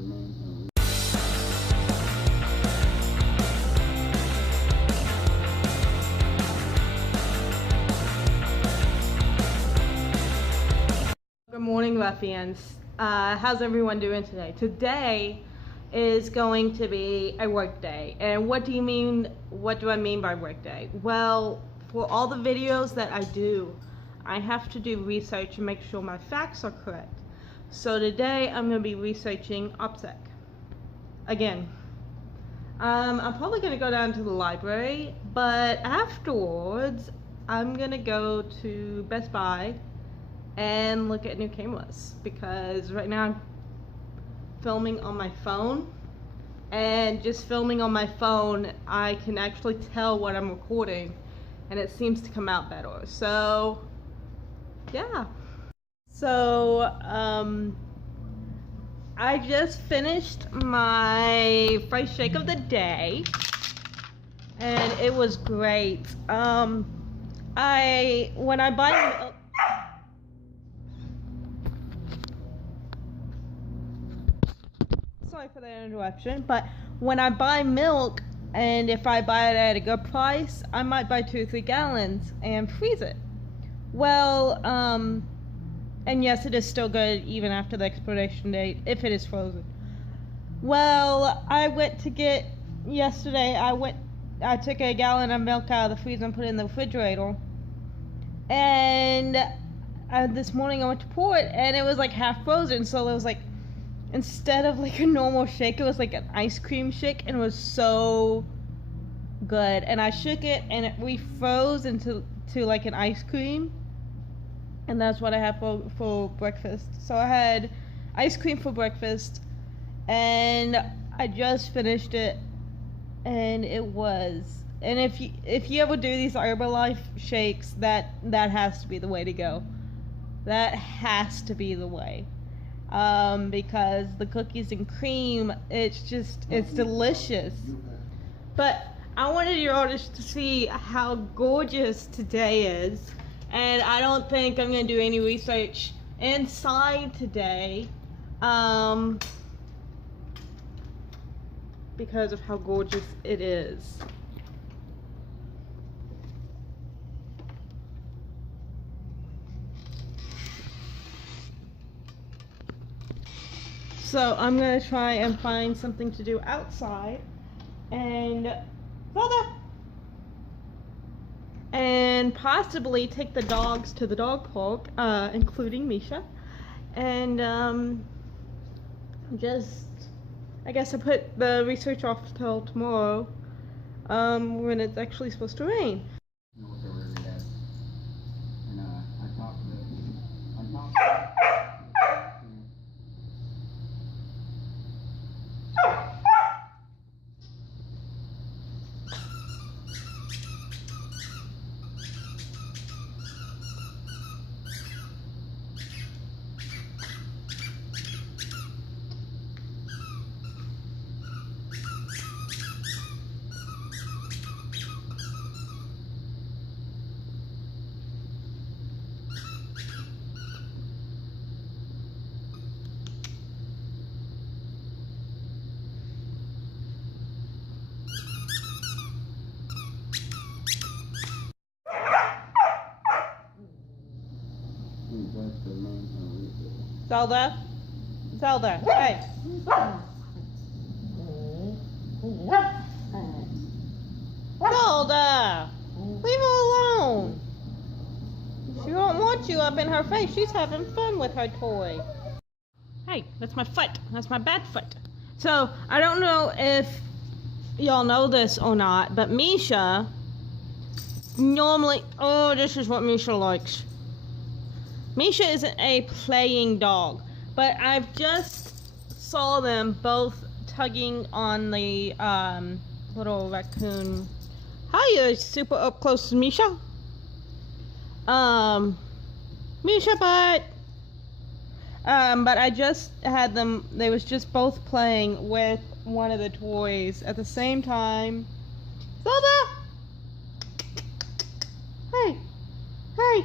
Good morning, ruffians. How's everyone doing today? Today is going to be a work day. And what do I mean by work day? Well, for all the videos that I do, I have to do research and make sure my facts are correct. So today I'm going to be researching OPSEC. Again, I'm probably going to go down to the library, but afterwards I'm going to go to Best Buy and look at new cameras, because right now I'm filming on my phone, and just filming on my phone I can actually tell what I'm recording and it seems to come out better. So yeah, so I just finished my first shake of the day and it was great. When I buy sorry for that interruption, but when I buy milk, and if I buy it at a good price, I might buy 2 or 3 gallons and freeze it. Well, and yes, it is still good even after the expiration date if it is frozen. Well, yesterday I took a gallon of milk out of the freezer and put it in the refrigerator, and this morning I went to pour it and it was like half frozen, so it was like, instead of like a normal shake, it was like an ice cream shake, and it was so good. And I shook it and it refroze into like an ice cream, and that's what I had for breakfast. So I had ice cream for breakfast, and I just finished it, and it was. And if you ever do these Herbalife shakes, that has to be the way to go. That has to be the way. Because the cookies and cream, it's delicious. But I wanted you all just to see how gorgeous today is, and I don't think I'm going to do any research inside today, because of how gorgeous it is. So I'm going to try and find something to do outside, and Zelda! And possibly take the dogs to the dog park, including Misha, and I guess I put the research off till tomorrow, when it's actually supposed to rain. Zelda? Zelda, hey! Zelda! Leave her alone! She don't want you up in her face. She's having fun with her toy. Hey, that's my foot. That's my bad foot. So, I don't know if y'all know this or not, but Misha normally... Oh, this is what Misha likes. Misha isn't a playing dog, but I've just saw them both tugging on the little raccoon. Hiya, super up close to Misha. Misha butt. But I just had them, they was just both playing with one of the toys at the same time. Zelda! Hey! Hey!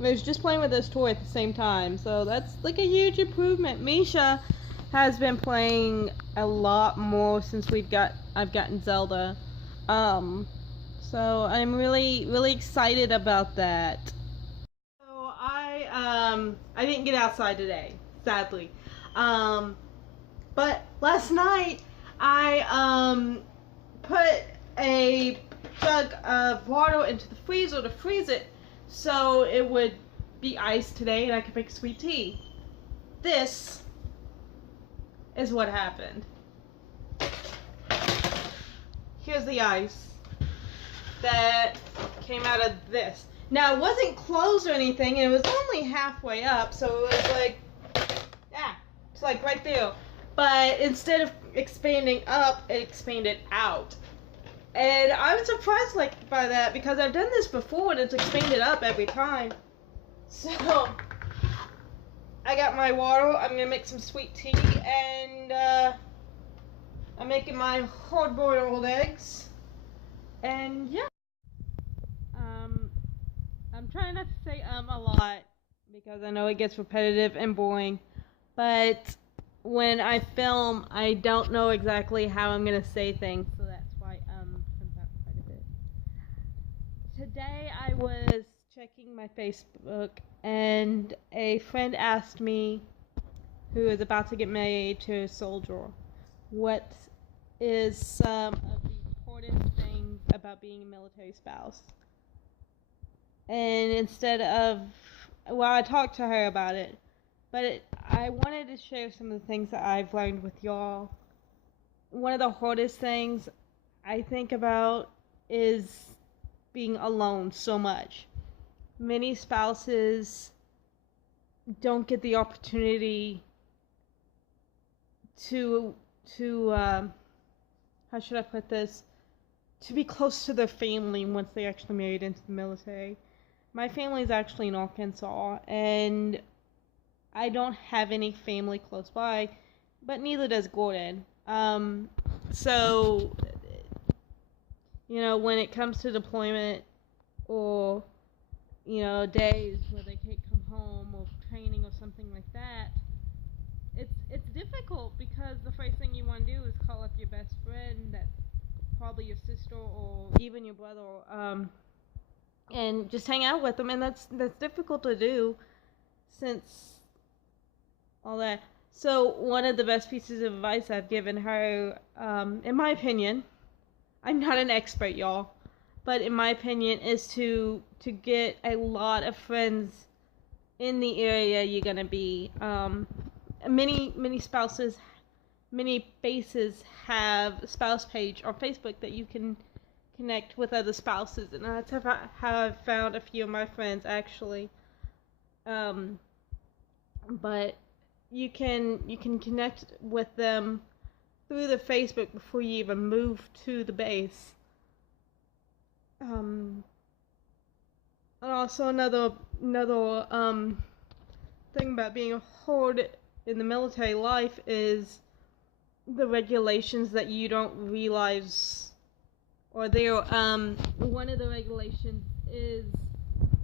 I was just playing with this toy at the same time, so that's like a huge improvement. Misha has been playing a lot more since I've gotten Zelda. So I'm really excited about that. So I didn't get outside today, sadly. But last night I put a jug of water into the freezer to freeze it so it would be iced today and I could make sweet tea. This is what happened. Here's the ice that came out of this. Now it wasn't closed or anything, it was only halfway up, so it was like, it's like right there. But instead of expanding up, it expanded out. And I was surprised by that because I've done this before and it's expanded up every time. So I got my water. I'm gonna make some sweet tea, and I'm making my hard-boiled eggs. And yeah, I'm trying not to say a lot because I know it gets repetitive and boring. But when I film, I don't know exactly how I'm gonna say things, so that's why comes out quite a bit. Today I was checking my Facebook and a friend asked me, who is about to get married to a soldier, what is some of the important things about being a military spouse. And I talked to her about it, but I wanted to share some of the things that I've learned with y'all. One of the hardest things I think about is being alone so much. Many spouses don't get the opportunity to how should I put this? To be close to their family once they actually married into the military. My family is actually in Arkansas, and I don't have any family close by, but neither does Gordon. So, when it comes to deployment or, days where they can't come home or training or something like that, it's difficult because the first thing you want to do is call up your best friend, that's probably your sister or even your brother, and just hang out with them, and that's difficult to do since all that. So one of the best pieces of advice I've given her, in my opinion, I'm not an expert, y'all, but in my opinion, is to get a lot of friends in the area you're gonna be. Many spouses, many bases have a spouse page on Facebook that you can connect with other spouses, and that's how I've found a few of my friends actually. But you can connect with them through the Facebook before you even move to the base. And also another thing about being hard in the military life is the regulations that you don't realize are there. One of the regulations is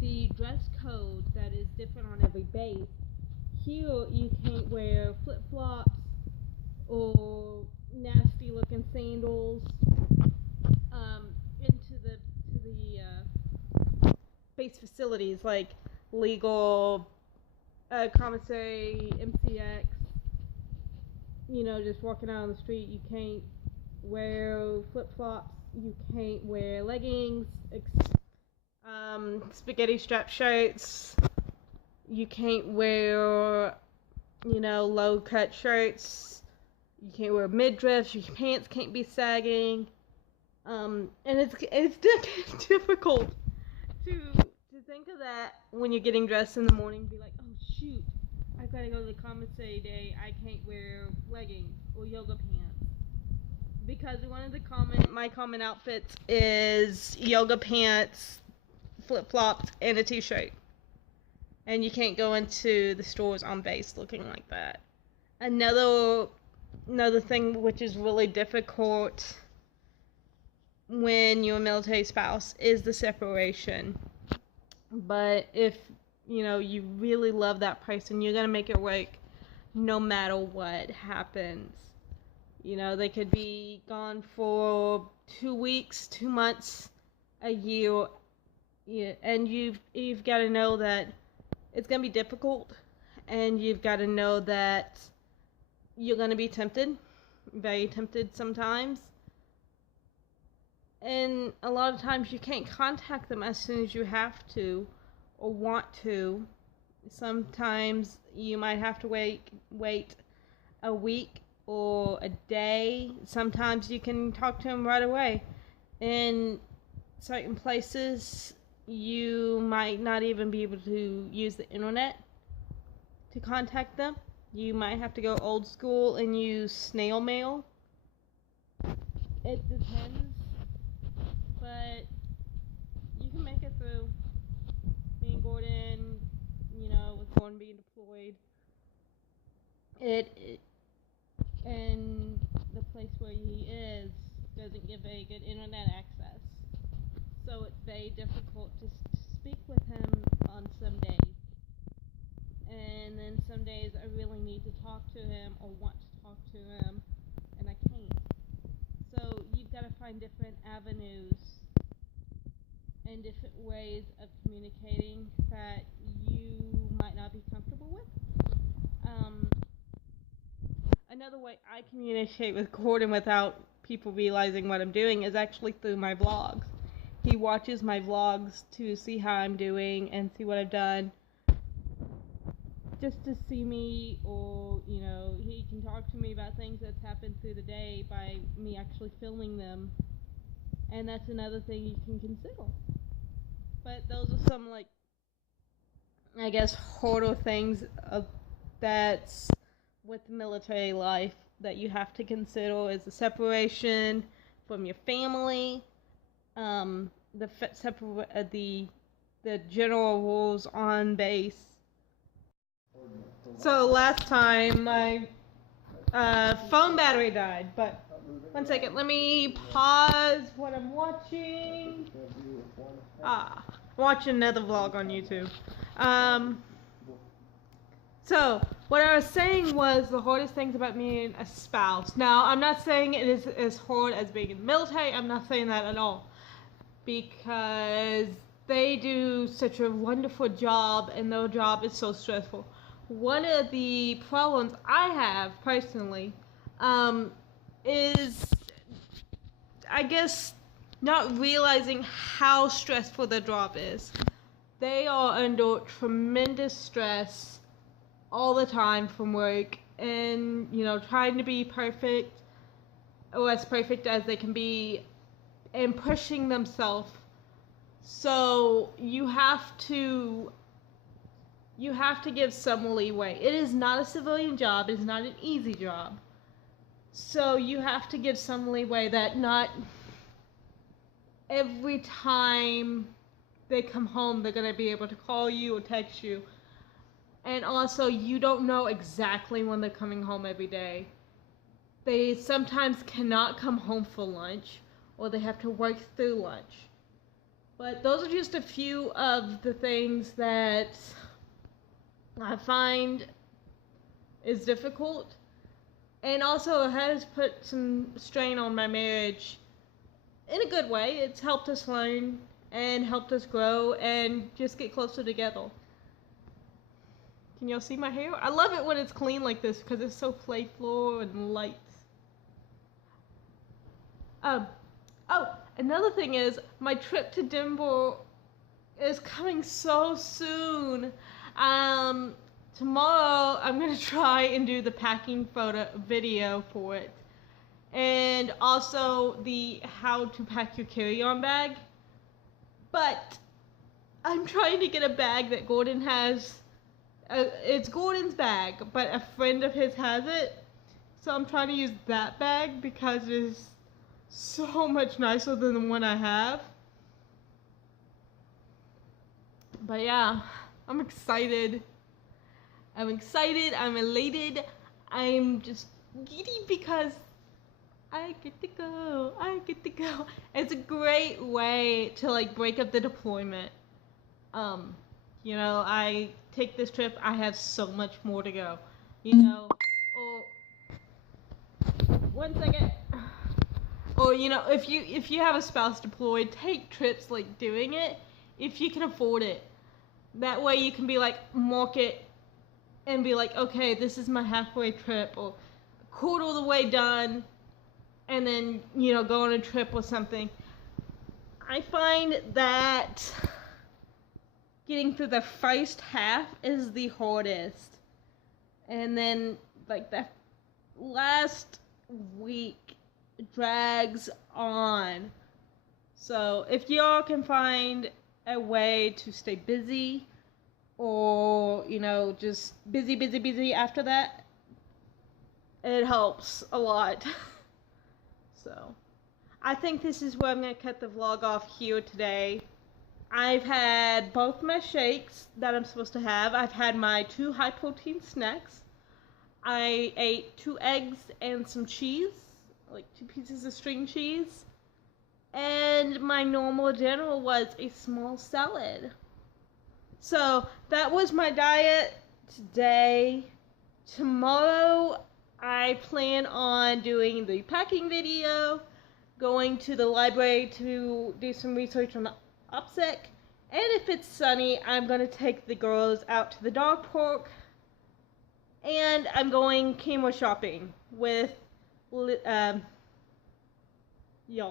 the dress code that is different on every base. Here you can't wear flip-flops or nasty looking sandals into the base facilities like legal, commissary, MCX. Just walking out on the street, you can't wear flip-flops, you can't wear leggings, spaghetti strap shirts, you can't wear, low-cut shirts, you can't wear midriffs, your pants can't be sagging, and it's difficult to think of that when you're getting dressed in the morning, be like, oh shoot, I've got to go to the commissary day, I can't wear leggings or yoga pants. Because one of my common outfits is yoga pants, flip-flops, and a t-shirt. And you can't go into the stores on base looking like that. Another thing which is really difficult when you're a military spouse is the separation. But if you really love that person. You're going to make it work no matter what happens. They could be gone for 2 weeks, 2 months, a year, and you've got to know that it's going to be difficult, and you've got to know that you're going to be tempted, very tempted sometimes. And a lot of times you can't contact them as soon as you have to or want to. Sometimes you might have to wait a week or a day. Sometimes you can talk to them right away. In certain places, you might not even be able to use the internet to contact them. You might have to go old school and use snail mail. It depends. But you can make it through. Me and Gordon, with Gordon being deployed, and the place where he is doesn't give very good internet access. So it's very difficult to speak with him on some days. And then some days I really need to talk to him or want to talk to him, and I can't. So you've got to find different avenues and different ways of communicating that you might not be comfortable with. Another way I communicate with Gordon without people realizing what I'm doing is actually through my vlogs. He watches my vlogs to see how I'm doing and see what I've done, just to see me, or he can talk to me about things that's happened through the day by me actually filming them. And that's another thing you can consider. But those are some, I guess, harder things that's with military life that you have to consider, is the separation from your family, the general rules on base. So last time my phone battery died, but one second, let me pause what I'm watching. Watch another vlog on YouTube. So what I was saying was the hardest things about being a spouse. Now, I'm not saying it is as hard as being in the military. I'm not saying that at all, because they do such a wonderful job, and their job is so stressful. One of the problems I have personally is, I guess, not realizing how stressful the job is. They are under tremendous stress all the time from work, and trying to be perfect, or as perfect as they can be, and pushing themselves. So you have to give some leeway. It is not a civilian job. It is not an easy job. So you have to give some leeway that not every time they come home they're going to be able to call you or text you. And also, you don't know exactly when they're coming home every day. They sometimes cannot come home for lunch, or they have to work through lunch. But those are just a few of the things that I find is difficult. And also, it has put some strain on my marriage in a good way. It's helped us learn and helped us grow and just get closer together. Can y'all see my hair? I love it when it's clean like this because it's so playful and light. Another thing is, my trip to Denver is coming so soon. Tomorrow I'm gonna try and do the packing video for it, and also the how to pack your carry-on bag. But I'm trying to get a bag that Gordon has. It's Gordon's bag, but a friend of his has it. So I'm trying to use that bag because it's so much nicer than the one I have. But yeah, I'm excited. I'm elated. I'm just giddy because I get to go. It's a great way to break up the deployment. You know, I take this trip, I have so much more to go. You know, or 1 second. Or you know, if you have a spouse deployed, take trips like doing it if you can afford it. That way you can be like mark it and be like, okay, this is my halfway trip or quarter of the way done, and then you know go on a trip or something. I find that getting through the first half is the hardest, and then like the last week drags on. So if y'all can find a way to stay busy, or you know just busy after that, it helps a lot. So I think this is where I'm going to cut the vlog off here today. I've had both my shakes that I'm supposed to have. I've had my 2 high protein snacks. I ate 2 eggs and some cheese, like 2 pieces of string cheese. And my normal dinner was a small salad. So that was my diet today. Tomorrow I plan on doing the packing video, going to the library to do some research on the OPSEC, and if it's sunny, I'm going to take the girls out to the dog park, and I'm going camera shopping with, y'all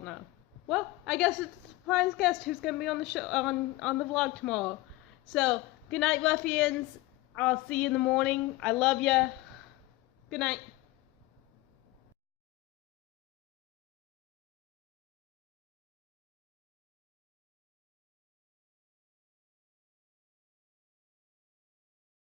know. Well, I guess it's a surprise guest who's going to be on the show, on the vlog tomorrow. So, good night, ruffians. I'll see you in the morning. I love ya. Good night.